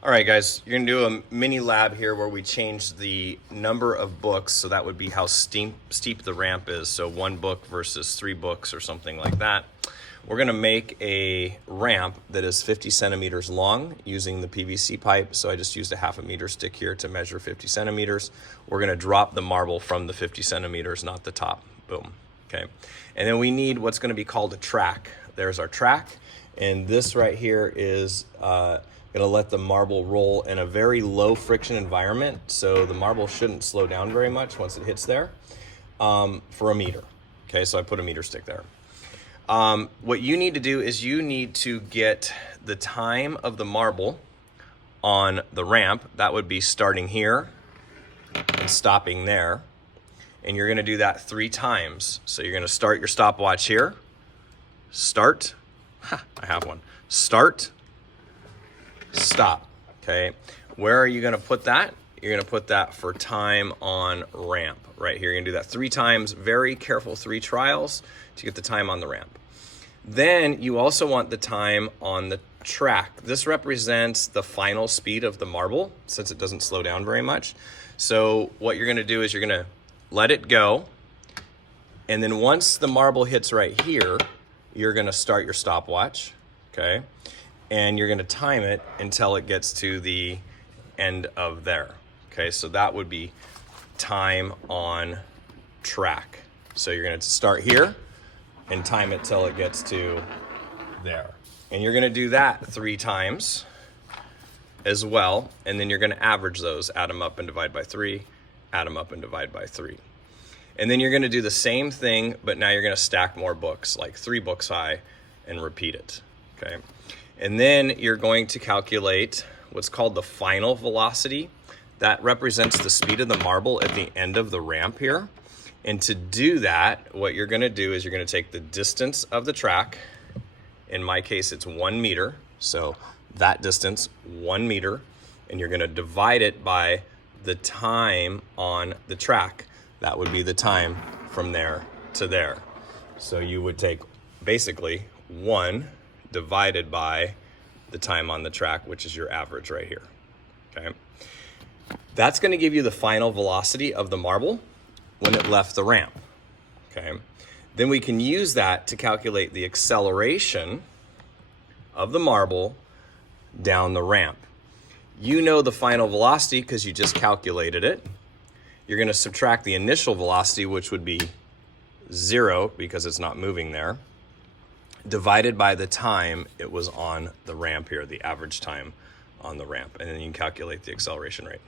All right, guys, you're gonna do a mini lab here where we change the number of books. So that would be how steep the ramp is. So 1 book versus 3 books or something like that. We're gonna make a ramp that is 50 centimeters long using the PVC pipe. So I just used a 1/2 meter stick here to measure 50 centimeters. We're gonna drop the marble from the 50 centimeters, not the top. Boom, okay. And then we need what's gonna be called a track. There's our track. And this right here is gonna let the marble roll in a very low friction environment. So the marble shouldn't slow down very much once it hits there for a meter. Okay, so I put a meter stick there. What you need to do is you need to get the time of the marble on the ramp. That would be starting here and stopping there. And you're gonna do that 3 times. So you're gonna start your stopwatch here. Start, I have one. Start, stop, okay? Where are you gonna put that? You're gonna put that for time on ramp right here. You're gonna do that 3 times, very careful 3 trials to get the time on the ramp. Then you also want the time on the track. This represents the final speed of the marble since it doesn't slow down very much. So what you're gonna do is you're gonna let it go. And then once the marble hits right here, you're gonna start your stopwatch, okay? And you're gonna time it until it gets to the end of there. Okay, so that would be time on track. So you're gonna start here and time it till it gets to there. And you're gonna do that 3 times as well. And then you're gonna average those, add them up and divide by 3, add them up and divide by 3. And then you're gonna do the same thing, but now you're gonna stack more books, like 3 books high, and repeat it, okay? And then you're going to calculate what's called the final velocity. That represents the speed of the marble at the end of the ramp here. And to do that, what you're gonna do is you're gonna take the distance of the track. In my case, it's 1 meter. So that distance, 1 meter, and you're gonna divide it by the time on the track. That would be the time from there to there. So you would take basically 1 divided by the time on the track, which is your average right here, okay? That's gonna give you the final velocity of the marble when it left the ramp, okay? Then we can use that to calculate the acceleration of the marble down the ramp. You know the final velocity because you just calculated it. You're gonna subtract the initial velocity, which would be 0 because it's not moving there, divided by the time it was on the ramp here, the average time on the ramp. And then you can calculate the acceleration rate.